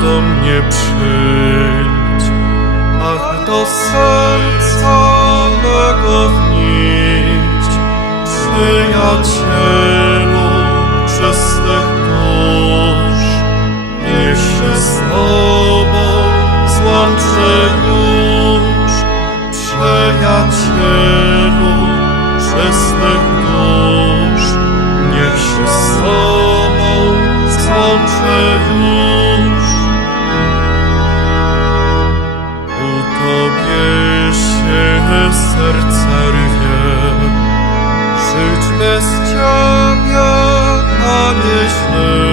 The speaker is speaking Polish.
do mnie przyjdź, ach do serca mego wnieść, przyjacielu czystych dusz, niech się z Tobą złączę już, przyjacielu czystych dusz, niech się z Tobą złączę już. Tobie się serce rwie, żyć bez Ciebie, a wstyd.